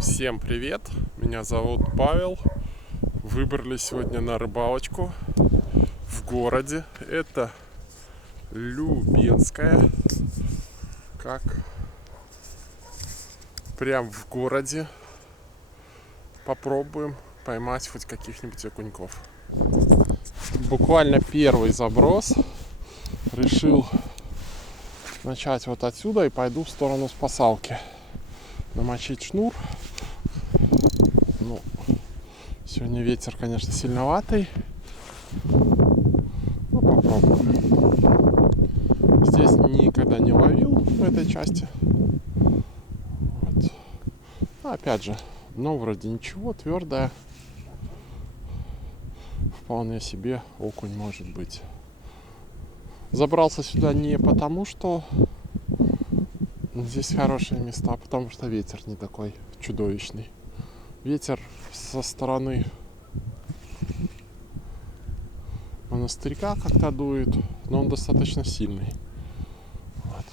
Всем привет, меня зовут Павел. Выбрались сегодня на рыбалочку в городе. Это Любенская, как прям в городе. Попробуем поймать хоть каких-нибудь окуньков. Буквально первый заброс. Решил начать вот отсюда и пойду в сторону спасалки. Намочить шнур. Сегодня ветер, конечно, сильноватый. Ну, попробуем. Здесь никогда не ловил в этой части. Вот. Но, опять же, дно вроде ничего, твердое. Вполне себе окунь может быть. Забрался сюда не потому, что здесь хорошие места, а потому что ветер не такой чудовищный. Ветер со стороны монастырька как-то дует, но он достаточно сильный. Вот.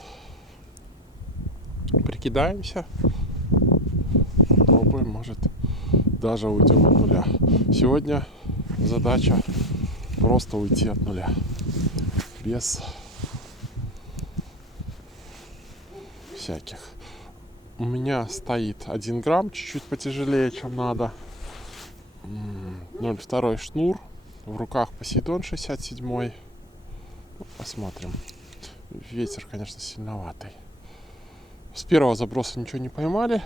Прикидаемся. Пробуем, может даже уйдем от нуля. Сегодня задача просто уйти от нуля. Без всяких. У меня стоит 1 грамм, чуть-чуть потяжелее, чем надо. 0,2 шнур. В руках Посейдон 67. Посмотрим. Ветер, конечно, сильноватый. С первого заброса ничего не поймали.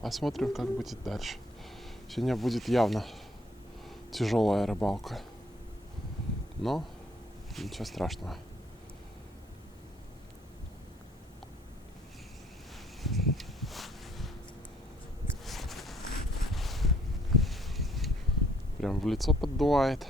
Посмотрим, как будет дальше. Сегодня будет явно тяжелая рыбалка. Но ничего страшного. Прям в лицо поддувает.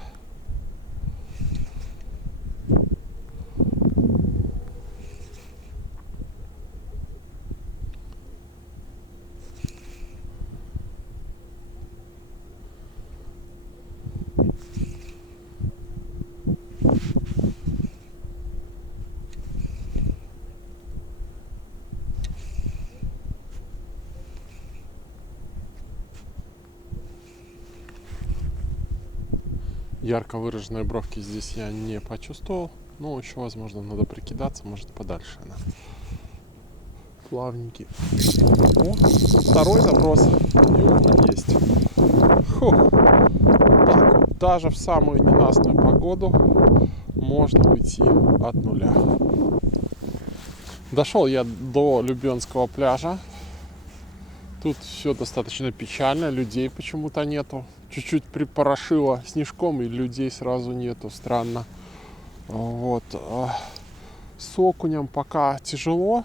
Ярко выраженной бровки здесь я не почувствовал. Ну, еще, возможно, надо прикидаться, может, подальше она. Плавненький. О, второй заброс. И окунь есть. Фух. Так вот, даже в самую ненастную погоду можно уйти от нуля. Дошел я до Любенского пляжа. Тут все достаточно печально, людей почему-то нету. Чуть-чуть припорошило снежком, и людей сразу нету. Странно. Вот. С окунем пока тяжело.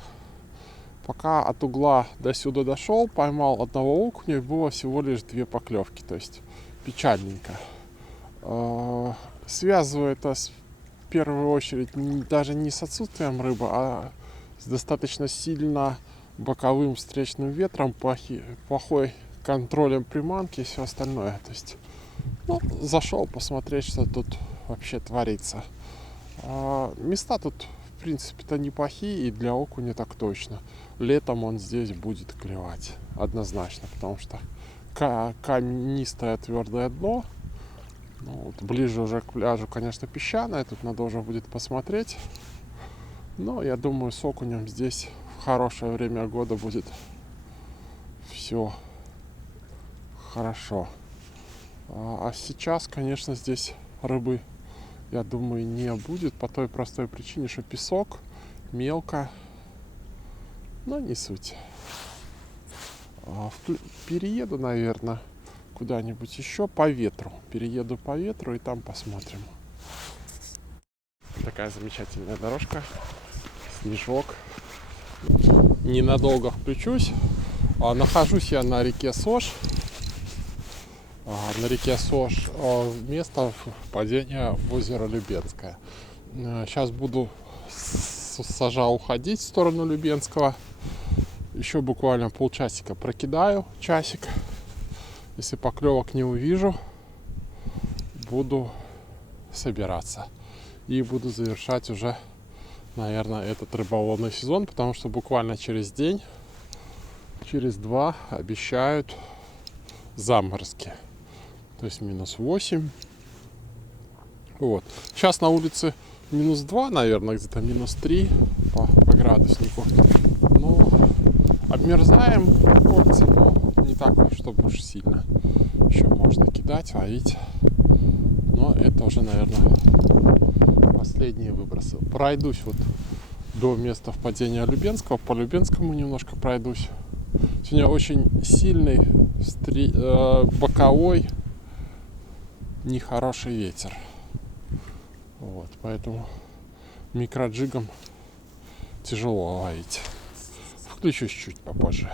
Пока от угла до сюда дошел, поймал одного окуня, и было всего лишь 2 поклевки. То есть печальненько. Связываю это в первую очередь даже не с отсутствием рыбы, а с достаточно сильно боковым встречным ветром, плохой контролем приманки и все остальное. То есть, зашел посмотреть, что тут вообще творится. Места тут, в принципе-то, неплохие, и для окуня так точно. Летом он здесь будет клевать, однозначно, потому что каменистое твердое дно. Вот, ближе уже к пляжу, конечно, песчаное, тут надо уже будет посмотреть. Но я думаю, с окунем здесь в хорошее время года будет все хорошо. А сейчас, конечно, здесь рыбы, я думаю, не будет по той простой причине, что песок, мелко, но не суть. Перееду, наверное, куда-нибудь еще по ветру. Перееду по ветру и там посмотрим. Такая замечательная дорожка. Снежок. Ненадолго включусь. Нахожусь я на реке Сош. На реке Сош место впадения в озеро Любенское. Сейчас буду с Сажа уходить в сторону Любенского. Еще буквально полчасика прокидаю, часик. Если поклевок не увижу, буду собираться. И буду завершать уже, наверное, этот рыболовный сезон, потому что буквально через день через 2 обещают заморозки. То есть -8. Вот. Сейчас на улице -2, наверное, где-то -3 по градуснику. Но обмерзаем улицы, но не так, чтобы уж сильно. Еще можно кидать, ловить. Но это уже, наверное, последние выбросы. Пройдусь вот до места впадения Любенского. По Любенскому немножко пройдусь. Сегодня очень сильный боковой нехороший ветер. Вот, поэтому микроджигом тяжело ловить. Включусь чуть попозже.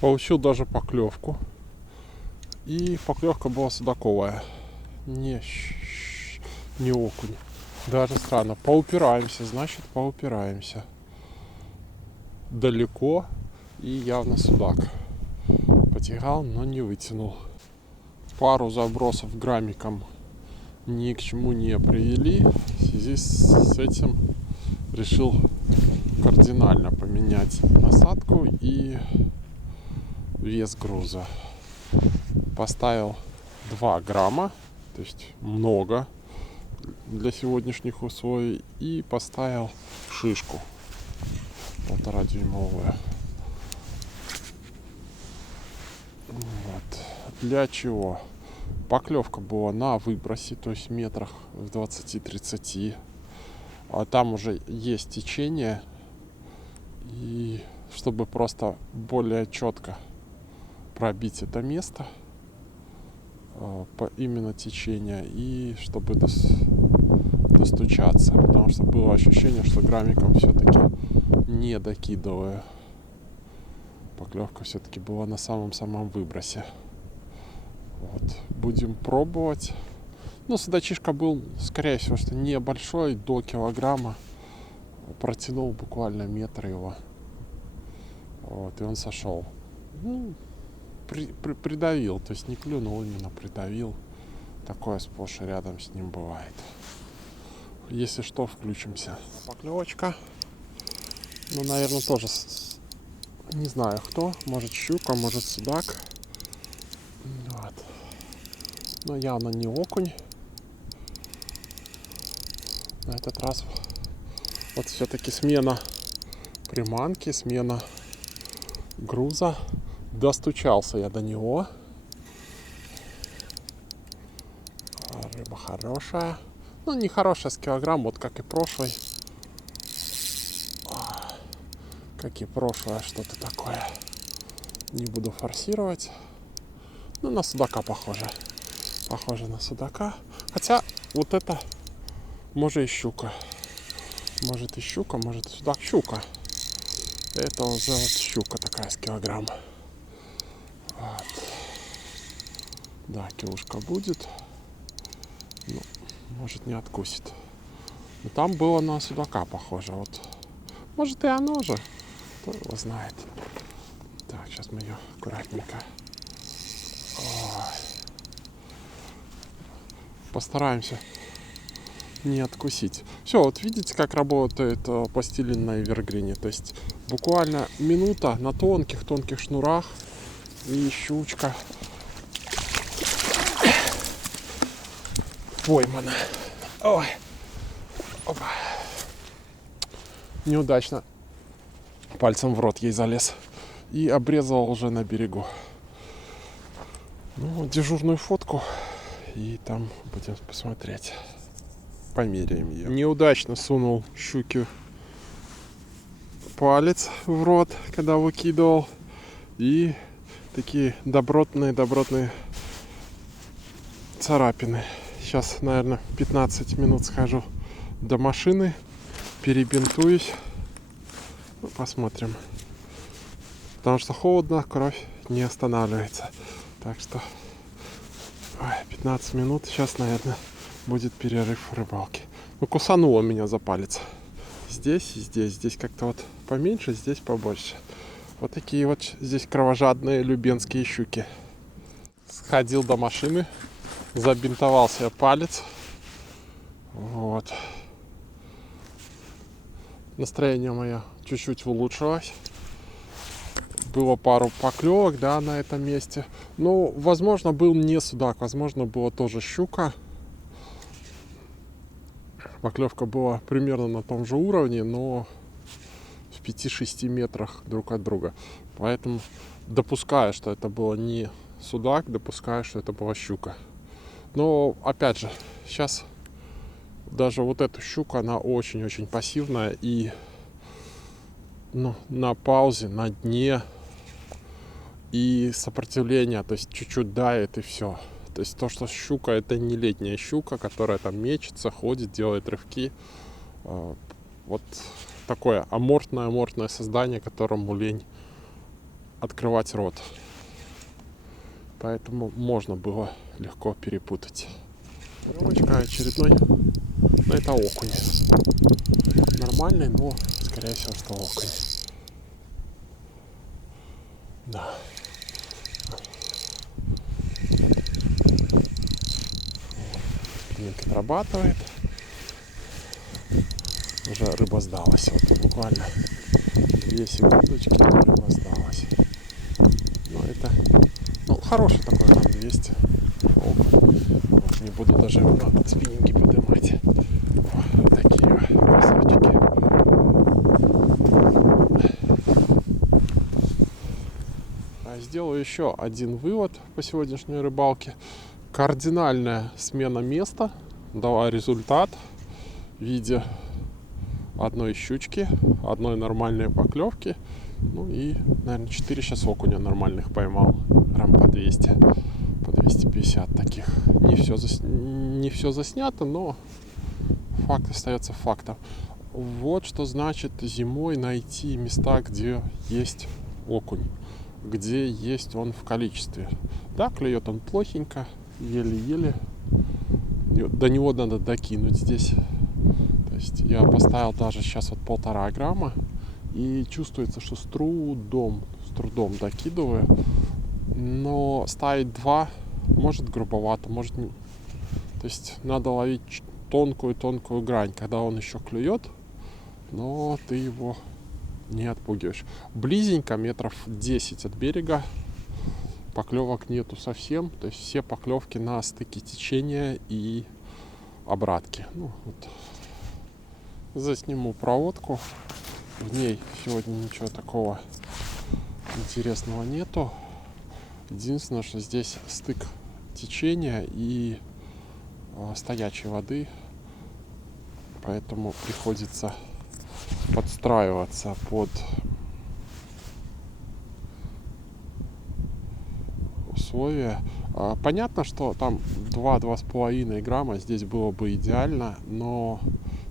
Получил даже поклевку. И поклевка была судаковая. Не окунь. Даже странно. Поупираемся, значит, поупираемся. Далеко и явно судак. Потягал, но не вытянул. Пару забросов граммиком ни к чему не привели. В связи с этим решил кардинально поменять насадку и вес груза. Поставил 2 грамма, то есть много для сегодняшних условий, и поставил шишку 1,5-дюймовую. Вот. Для чего? Поклевка была на выбросе, то есть метрах в 20-30. А там уже есть течение. И чтобы просто более четко пробить это место, именно течение, и чтобы достучаться. Потому что было ощущение, что граммиком все-таки не докидываю. Поклевка все-таки была на самом выбросе. Вот. Будем пробовать. Ну, судачишка был, скорее всего, что небольшой, до килограмма. Протянул буквально метр его. Вот, и он сошел. Ну, придавил, то есть не клюнул, именно придавил. Такое сплошь и рядом с ним бывает. Если что, включимся. Поклевочка. Ну, наверное, тоже не знаю кто. Может щука, может судак. Вот. Но явно не окунь. На этот раз вот все-таки смена приманки, смена груза. Достучался я до него. Рыба хорошая. Ну, не хорошая, с килограмм, вот как и прошлый. Как и прошлое, что-то такое. Не буду форсировать. Ну, на судака похоже. Похоже на судака. Хотя вот это может и щука. Может и щука, может и судак. Щука. Это уже вот щука такая с килограмм. Вот. Да, килушка будет. Ну, может, не откусит. Но там было на судака похоже. Вот. Может, и оно же. Кто его знает. Так, сейчас мы ее аккуратненько. Ой. Постараемся не откусить. Все, вот видите, как работает пластилин на эвергрине. То есть буквально минута на тонких шнурах, и щучка поймана. Ой. Опа. Неудачно. Пальцем в рот ей залез. И обрезал уже на берегу. Ну, дежурную фотку. И там будем посмотреть. Померяем ее. Неудачно сунул щуке палец в рот, когда выкидывал. И такие добротные царапины. Сейчас, наверное, 15 минут схожу до машины. Перебинтуюсь. Ну, посмотрим. Потому что холодно, кровь не останавливается. Так что 15 минут. Сейчас, наверное, будет перерыв в рыбалке. Ну, кусануло меня за палец. Здесь и здесь. Здесь как-то вот поменьше, здесь побольше. Вот такие вот здесь кровожадные любенские щуки. Сходил до машины. Забинтовал себе палец. Вот. Настроение мое чуть-чуть улучшилось. было пару поклевок, да, на этом месте. Ну, возможно, был не судак, возможно, была тоже щука. Поклевка была примерно на том же уровне, но в 5-6 метрах друг от друга. Поэтому допускаю, что это было не судак, допускаю, что это была щука. Но, опять же, сейчас даже вот эта щука, она очень-очень пассивная. И на паузе, на дне. И сопротивление, то есть чуть-чуть давит и все. То есть то, что щука, это не летняя щука, которая там мечется, ходит, делает рывки. Вот такое аморфное создание, которому лень открывать рот. Поэтому можно было легко перепутать. Поклевочка очередной. Но это окунь. Нормальный, но скорее всего, что окунь. Да. Клиент отрабатывает. Уже рыба сдалась. Вот буквально 2 секундочки, рыба сдалась. Но это, хороший такой грамм 200. Вот, не буду даже его на спиннинге поднимать. Вот такие красавчики. Сделаю еще один вывод по сегодняшней рыбалке. Кардинальная смена места дала результат в виде одной щучки, одной нормальной поклевки. Ну и, наверное, 4 сейчас окуня нормальных поймал. Грамм по 200, по 250 таких. Не все заснято, но факт остается фактом. Вот что значит зимой найти места, где есть окунь, где есть он в количестве. Да, клюет он плохенько, еле-еле. До него надо докинуть здесь. То есть я поставил даже сейчас вот 1,5 грамма. И чувствуется, что с трудом докидываю. Но ставить 2 может грубовато, может не. То есть надо ловить тонкую грань, когда он еще клюет, но ты его не отпугиваешь. Близенько, метров 10 от берега, поклевок нету совсем. То есть все поклевки на стыке течения и обратки. Вот. Засниму проводку. В ней сегодня ничего такого интересного нету. Единственное, что здесь стык течения и стоячей воды. Поэтому приходится подстраиваться под условия. Понятно, что там 2-2,5 грамма здесь было бы идеально, но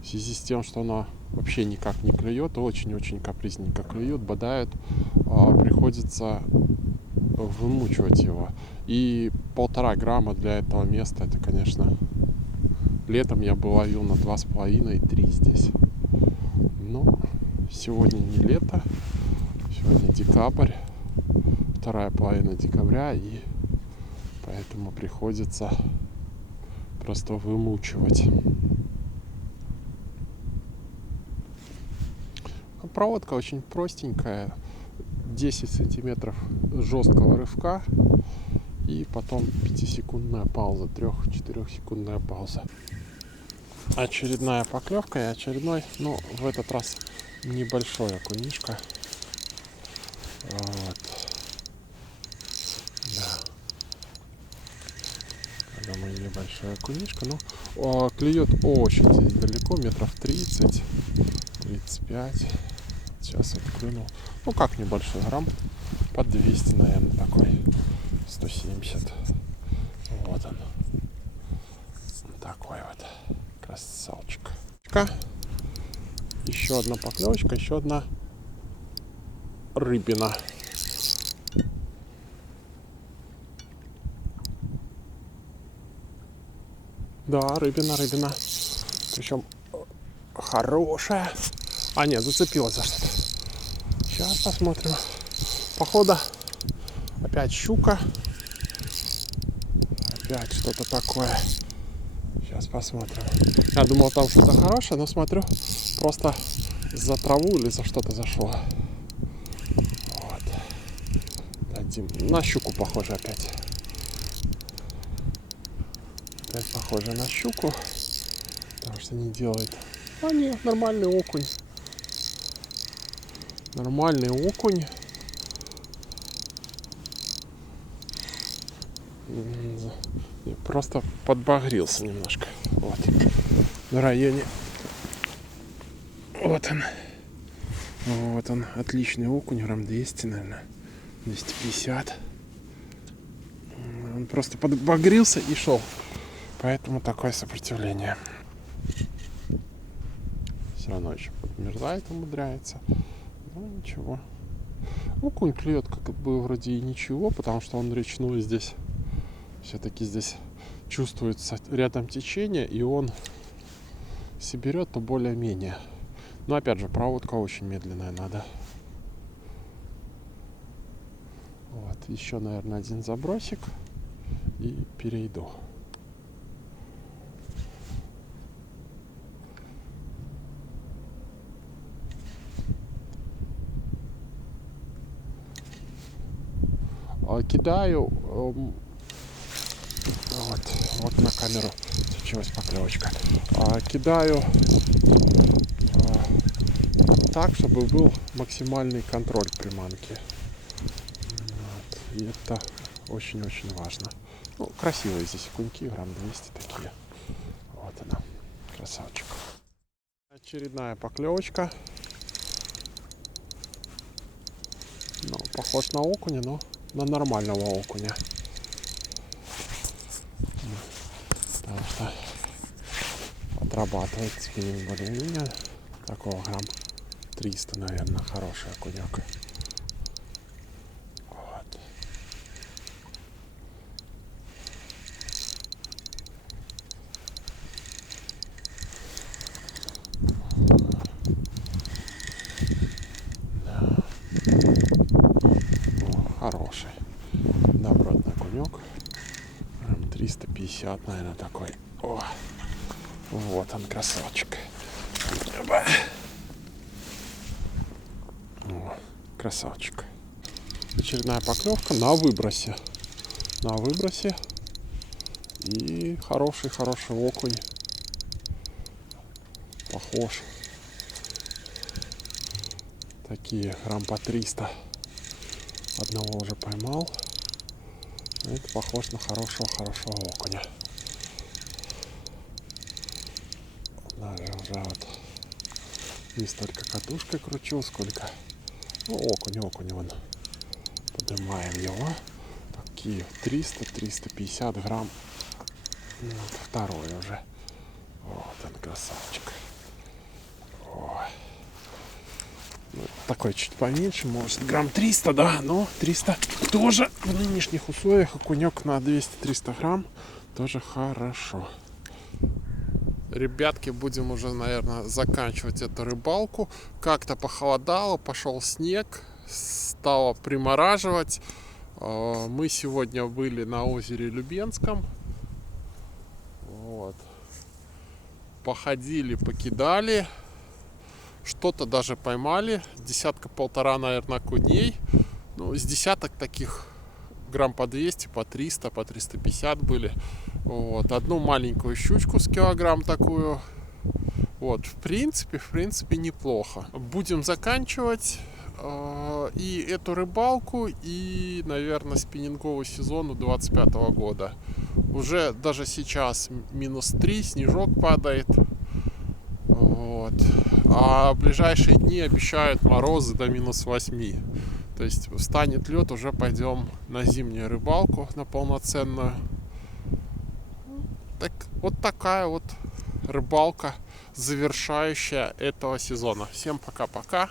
в связи с тем, что она вообще никак не клюет, очень-очень капризненько клюет, бодает, приходится вымучивать его. И 1,5 грамма для этого места, это, конечно, летом я бы ловил на 2,5-3 здесь. Но сегодня не лето, сегодня декабрь, 2 половина декабря, и поэтому приходится просто вымучивать. Проводка очень простенькая, 10 сантиметров жесткого рывка и потом 5-секундная пауза, 3-4 секундная пауза. Очередная поклевка и очередной, но в этот раз небольшой окунишка. Вот. Да. Я думаю, небольшой окунишка, но клюет очень далеко, метров 30, 35. Сейчас вот клюнул. Как небольшой, грамм под 200, наверное, такой. 170. Вот он. Такой вот красавчик. Еще одна поклевочка, еще одна рыбина. Да, рыбина. Причем хорошая. Нет, зацепилась за что-то. Сейчас посмотрим. Походу опять щука. Опять что-то такое. Сейчас посмотрим. Я думал, там что-то хорошее, но смотрю, просто за траву или за что-то зашло. Вот. Видим, на щуку похоже опять. Опять похоже на щуку, потому что не делает. А нет, нормальный окунь. Нормальный окунь. Просто подбагрился немножко. Вот. В районе. Вот он. Вот он. Отличный окунь. Грамм 200, наверное. 250. Он просто подбагрился и шел. Поэтому такое сопротивление. Все равно еще подмерзает, умудряется. Ну ничего. Окунь клюет как бы вроде и ничего, потому что он речной здесь. Все-таки здесь чувствуется рядом течение, и он если берет, то более-менее. Но опять же, проводка очень медленная надо. Вот, еще, наверное, один забросик и перейду. Кидаю вот на камеру случилась поклевочка. Кидаю так, чтобы был максимальный контроль приманки. Вот. И это очень-очень важно. Ну, красивые здесь окуньки, грамм 200 такие. Вот она, красавчик. Очередная поклевочка. Ну, похож на окуня, но на нормального окуня. Потому что отрабатывает спиннинг более-менее. Такого грамм 300, наверное, хороший окунек. Вот. Да. Хороший. Добротный окунек. Грамм 350, наверное, такой. О, вот он, красавчик. О, красавчик. Очередная поклевка на выбросе. На выбросе. И хороший окунь. Похож. Такие грамм по 300. Одного уже поймал. Это похож на хорошего окуня. Даже уже вот не столько катушкой кручу, сколько окунь вон. Поднимаем его. Такие 300-350 грамм. Вот второй уже. Вот он, красавчик. Ой. Ну, такой чуть поменьше, может грамм 300, да, но 300 тоже в нынешних условиях окунек на 200-300 грамм тоже хорошо. Ребятки, будем уже, наверное, заканчивать эту рыбалку. Как-то похолодало, пошел снег, стало примораживать. Мы сегодня были на озере Любенском. Вот. Походили, покидали. Что-то даже поймали. Десятка-полтора, наверное, окуней. Ну, с десяток таких грамм по 200, по 300, по 350 были. Вот. Одну маленькую щучку с килограмм такую. Вот. В принципе, неплохо. Будем заканчивать и эту рыбалку, и, наверное, спиннинговый сезон 25 года. Уже даже сейчас -3, снежок падает. Вот. А в ближайшие дни обещают морозы до -8. То есть встанет лед, уже пойдем на зимнюю рыбалку, на полноценную. Так, вот такая вот рыбалка, завершающая этого сезона. Всем пока-пока.